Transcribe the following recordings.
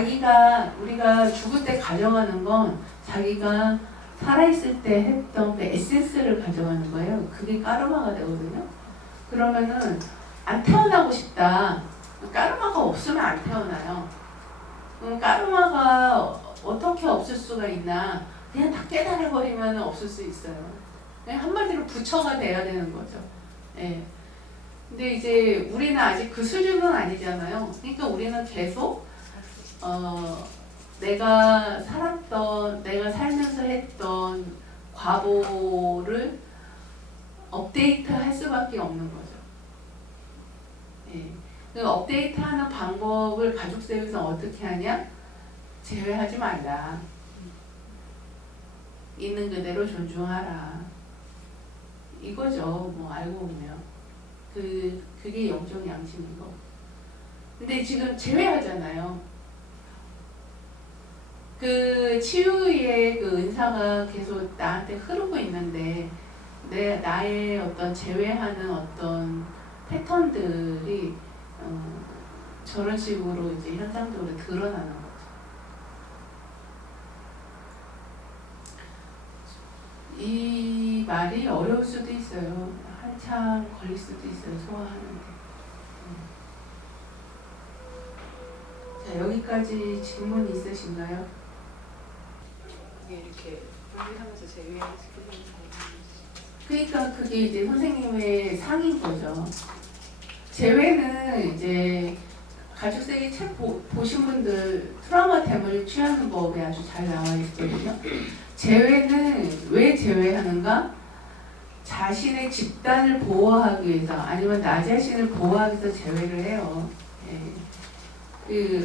우리가 죽을 때 가져가는 건 자기가 살아있을 때 했던 그 에센스를 가져가는 거예요. 그게 까르마가 되거든요. 그러면은 안 태어나고 싶다. 까르마가 없으면 안 태어나요. 까르마가 어떻게 없을 수가 있나. 그냥 다 깨달아버리면 없을 수 있어요. 그냥 한마디로 부처가 돼야 되는 거죠. 예. 근데 이제 우리는 아직 그 수준은 아니잖아요. 그러니까 우리는 계속 내가 살면서 했던 과보를 업데이트 할 수밖에 없는 거죠. 예. 그 업데이트하는 방법을 가죽세에서 어떻게 하냐? 제외하지 말라. 있는 그대로 존중하라. 이거죠. 뭐 알고 보면 그게 영적 양심인 거. 근데 지금 제외하잖아요. 그 치유의 그 은사가 계속 나한테 흐르고 있는데 나의 어떤 제외하는 어떤 패턴들이 저런 식으로 이제 현상적으로 드러나는 거죠. 이 말이 어려울 수도 있어요. 한참 걸릴 수도 있어요. 소화하는데. 자, 여기까지 질문 있으신가요? 이게 이렇게 분리하면서 제외시키는 그러니까 그게 이제 선생님의 상인 거죠. 제외는 이제 가죽세계 책 보신 분들 트라우마 때문에 취하는 법에 아주 잘 나와 있거든요. 제외는 왜 제외하는가? 자신의 집단을 보호하기 위해서 아니면 나 자신을 보호하기 위해서 제외를 해요. 예.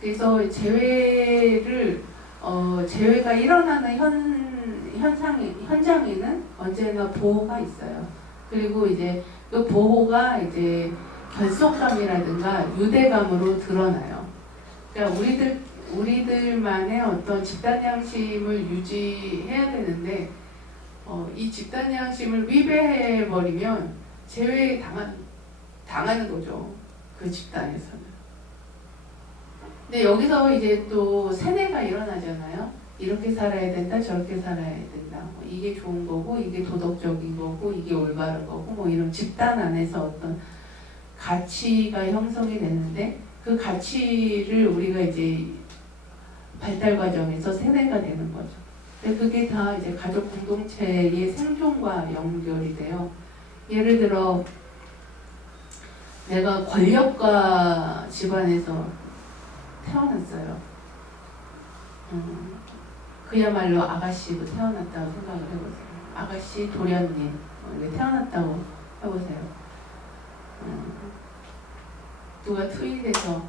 그래서 제외가 일어나는 현장에는 언제나 보호가 있어요. 그리고 이제 그 보호가 이제 결속감이라든가 유대감으로 드러나요. 그러니까 우리들만의 어떤 집단 양심을 유지해야 되는데 이 집단 양심을 위배해 버리면 제외 당하는 거죠. 그 집단에서는. 근데 여기서 이제 또 세뇌가 일어나잖아요. 이렇게 살아야 된다, 저렇게 살아야 된다. 이게 좋은 거고, 이게 도덕적인 거고, 이게 올바른 거고, 뭐 이런 집단 안에서 어떤 가치가 형성이 되는데 그 가치를 우리가 이제 발달 과정에서 세뇌가 되는 거죠. 근데 그게 다 이제 가족 공동체의 생존과 연결이 돼요. 예를 들어 내가 권력가 집안에서 태어났어요. 그야말로 아가씨로 태어났다고 생각을 해보세요. 아가씨 도련님 태어났다고 해보세요. 누가 트윗에서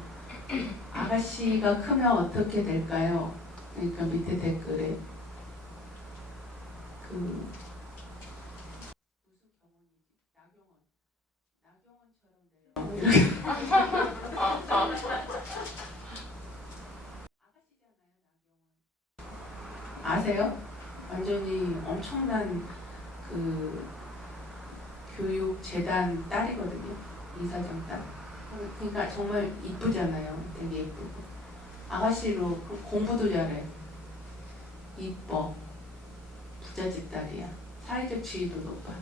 아가씨가 크면 어떻게 될까요? 그러니까 밑에 댓글에 나경원처럼 돼요. 아세요? 완전히 엄청난 그 교육재단 딸이거든요. 이사장 딸. 그러니까 정말 이쁘잖아요. 되게 이쁘고. 아가씨로 공부도 잘해. 이뻐. 부잣집 딸이야. 사회적 지위도 높아.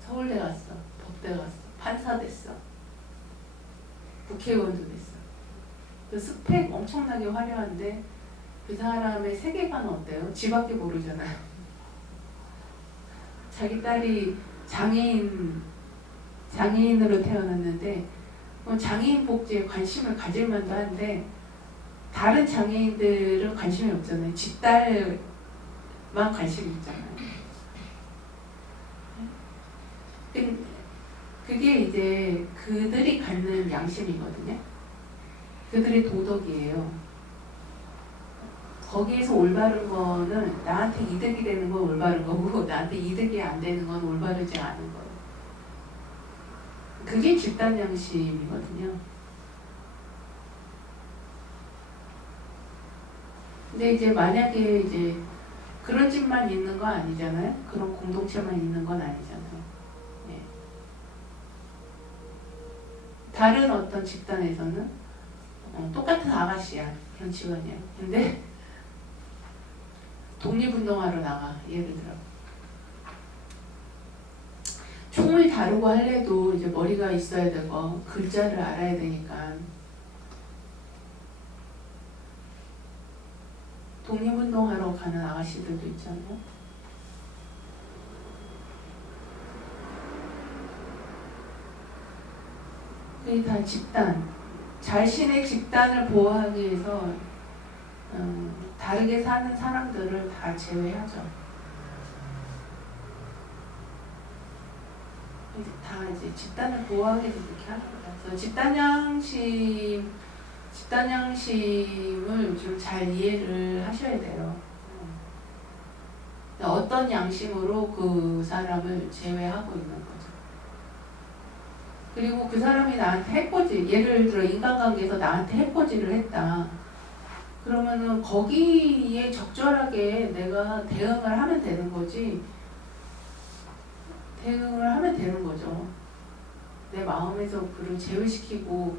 서울대 갔어. 법대 갔어. 판사 됐어. 국회의원도 됐어. 그 스펙 엄청나게 화려한데 그 사람의 세계관은 어때요? 지밖에 모르잖아요. 자기 딸이 장애인으로 태어났는데 장애인 복지에 관심을 가질 만도 한데 다른 장애인들은 관심이 없잖아요. 지 딸만 관심이 있잖아요. 그게 이제 그들이 갖는 양심이거든요. 그들의 도덕이에요. 거기에서 올바른 거는 나한테 이득이 되는 건 올바른 거고 나한테 이득이 안 되는 건 올바르지 않은 거예요. 그게 집단 양심이거든요. 근데 이제 만약에 이제 그런 집만 있는 거 아니잖아요. 그런 공동체만 있는 건 아니잖아요. 네. 다른 어떤 집단에서는 똑같은 아가씨야. 그런 직원이야. 근데 독립운동하러 나가. 예를 들어. 총을 다루고 할래도 이제 머리가 있어야 되고 글자를 알아야 되니까 독립운동하러 가는 아가씨들도 있잖아요. 그게 다 집단, 자신의 집단을 보호하기 위해서 다르게 사는 사람들을 다 제외하죠. 다 이제 집단을 보호하기 위해서 그렇게 하는 거예요. 그래서 집단 양심을 좀 잘 이해를 하셔야 돼요. 어떤 양심으로 그 사람을 제외하고 있는 거죠. 그리고 그 사람이 나한테 해코지, 예를 들어 인간관계에서 나한테 해코지를 했다. 그러면은 거기에 적절하게 내가 대응을 하면 되는 거지. 대응을 하면 되는 거죠. 내 마음에서 그를 제외시키고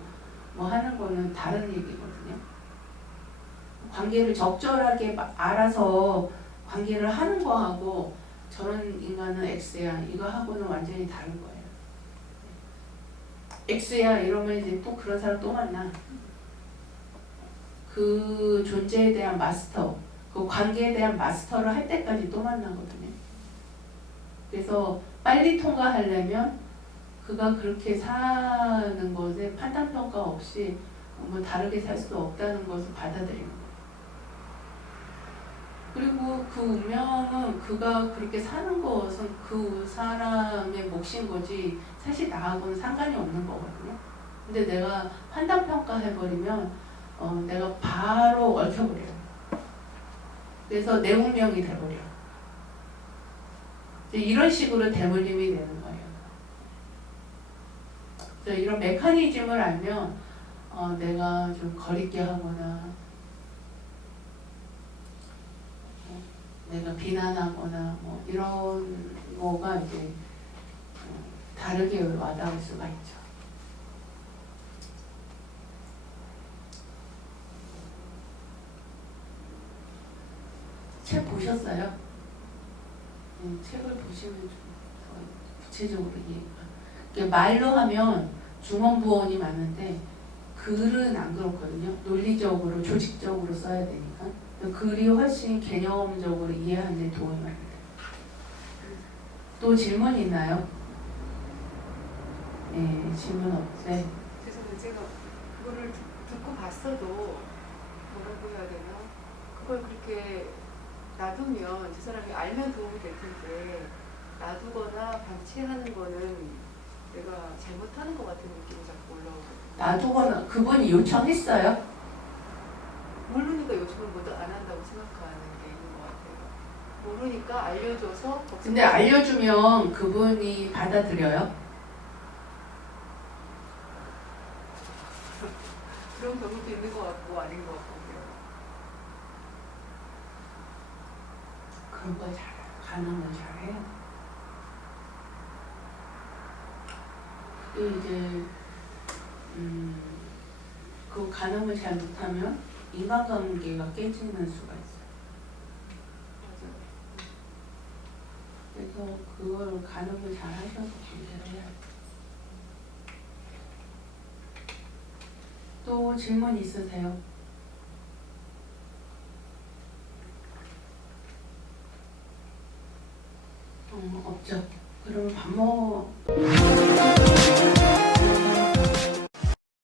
뭐 하는 거는 다른 얘기거든요. 관계를 적절하게 알아서 관계를 하는 거하고 저런 인간은 X야 이거 하고는 완전히 다른 거예요. X야 이러면 이제 또 그런 사람 또 만나. 그 존재에 대한 마스터, 그 관계에 대한 마스터를 할 때까지 또 만나거든요. 그래서 빨리 통과하려면 그가 그렇게 사는 것에 판단평가 없이 뭐 다르게 살 수 없다는 것을 받아들이는 거예요. 그리고 그 운명은 그가 그렇게 사는 것은 그 사람의 몫인 거지 사실 나하고는 상관이 없는 거거든요. 근데 내가 판단평가 해버리면 내가 바로 얽혀버려요. 그래서 내 운명이 돼버려. 이런 식으로 대물림이 되는 거예요. 그래서 이런 메커니즘을 알면 내가 좀 거리게 하거나 내가 비난하거나 뭐 이런 거가 이제 다르게 와닿을 수가 있죠. 책 보셨어요? 책을 보시면 좀 더 구체적으로 이해가. 말로 하면 중언부언이 많은데 글은 안 그렇거든요. 논리적으로 조직적으로 써야 되니까. 글이 훨씬 개념적으로 이해하는 데 도움이 많이 돼요. 또 질문 있나요? 네, 질문 없어요. 그래서 제가 그거를 듣고 봤어도 뭐라고 해야 되나? 그걸 그렇게 놔두면 저 사람이 알면 도움이 될 텐데 놔두거나 방치하는 거는 내가 잘못하는 것 같은 느낌이 자꾸 올라오거든요. 놔두거나 그분이 요청했어요? 모르니까 요즘은 모두 안 한다고 생각하는 게 있는 것 같아요. 모르니까 알려줘서. 근데 알려주면 그분이 받아들여요? 그런 경우도 있는 것 같고 아닌 것 같고. 그런 거 잘, 가능은 잘해요. 또 이제 그 가늠을 잘 못하면 인간관계가 깨지는 수가 있어요. 맞아요. 그래서 그걸 가늠을 잘 하셔서 관계를 해야 돼요. 또 질문 있으세요? 없죠. 그러면 밥 먹어.